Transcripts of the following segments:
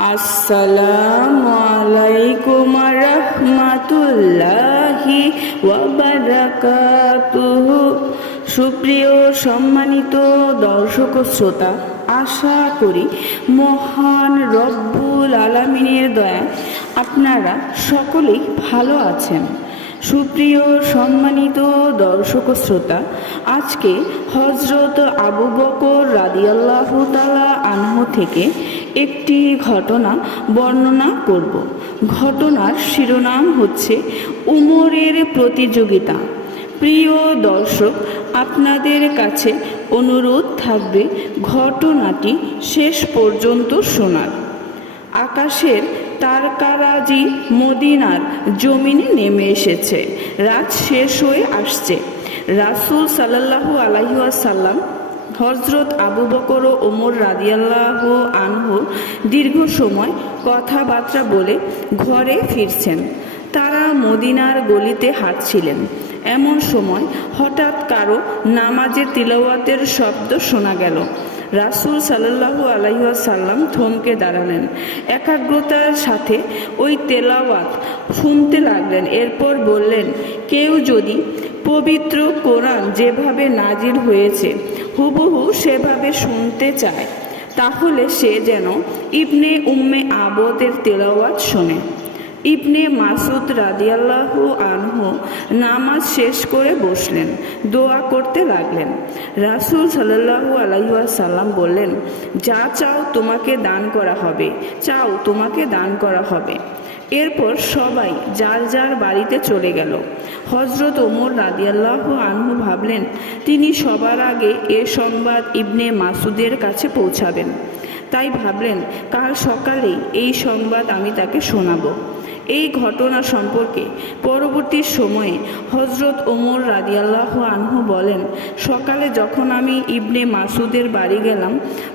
আসসালামু আলাইকুম রহমাতুল্লাহি সুপ্রিয় সম্মানিত দর্শক শ্রোতা, আশা করি মহান রব্বুল আলামিনের দয়া আপনারা সকলেই ভালো আছেন। সুপ্রিয় সম্মানিত দর্শক শ্রোতা, আজকে হজরত আবু বকর রাদিয়াল্লাহু তালা আনহু থেকে একটি ঘটনা বর্ণনা করব। ঘটনার শিরোনাম হচ্ছে উমরের প্রতিযোগিতা। প্রিয় দর্শক, আপনাদের কাছে অনুরোধ থাকবে ঘটনাটি শেষ পর্যন্ত শোনার। আকাশের তারকারাজি মদিনার জমিনে নেমে এসেছে। রাত শেষ হয়ে আসছে। রাসুল সাল্লাহু আলাইসাল্লাম হজরত আবু বকর ও ওমর রাদিয়াল্লাহ আনহু দীর্ঘ সময় কথাবার্তা বলে ঘরে ফিরছেন। তারা মদিনার গলিতে হাঁটছিলেন। এমন সময় হঠাৎ কারও নামাজের তিলাওয়াতের শব্দ শোনা গেল। রাসুল সাল্লাহু আলাইসাল্লাম থমকে দাঁড়ালেন। একাগ্রতার সাথে ওই তেলাওয়াত শুনতে লাগলেন। এরপর বললেন, কেউ যদি পবিত্র কোরআন যেভাবে নাজির হয়েছে, হুবহু সেভাবে শুনতে চায়। তাহলে সে যেন ইবনে উম্মে আবদের তেলাওয়াত শোনে। ইবনে মাসুদ রাদিয়াল্লাহু আনহু নামাজ শেষ করে বসলেন, দোয়া করতে লাগলেন। রাসুল সাল্লাহু আলাইসাল্লাম বললেন, যা চাও তোমাকে দান করা হবে, চাও তোমাকে দান করা হবে। এরপর সবাই যার যার বাড়িতে চলে গেল। হজরত ওমর রাদিয়াল্লাহ আনহু ভাবলেন, তিনি সবার আগে এ সংবাদ ইবনে মাসুদের কাছে পৌঁছাবেন। তাই ভাবলেন, কাল সকালেই এই সংবাদ আমি তাকে শোনাবো। এই ঘটনা সম্পর্কে পরবর্তী সময়ে হজরত ওমর রাদিয়াল্লাহ আনহু বলেন, সকালে যখন আমি ইবনে মাসুদের বাড়ি গেলাম,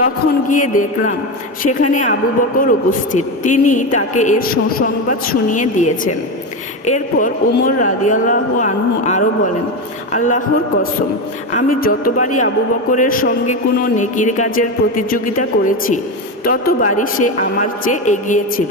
তখন গিয়ে দেখলাম সেখানে আবু বকর উপস্থিত। তিনি তাকে এর সুসংবাদ শুনিয়ে দিয়েছেন। এরপর ওমর রাদিয়াল্লাহ আনহু আরও বলেন, আল্লাহর কসম, আমি যতবারই আবু বকরের সঙ্গে কোনো নেকির কাজের প্রতিযোগিতা করেছি, ততবারই সে আমার চেয়ে এগিয়েছিল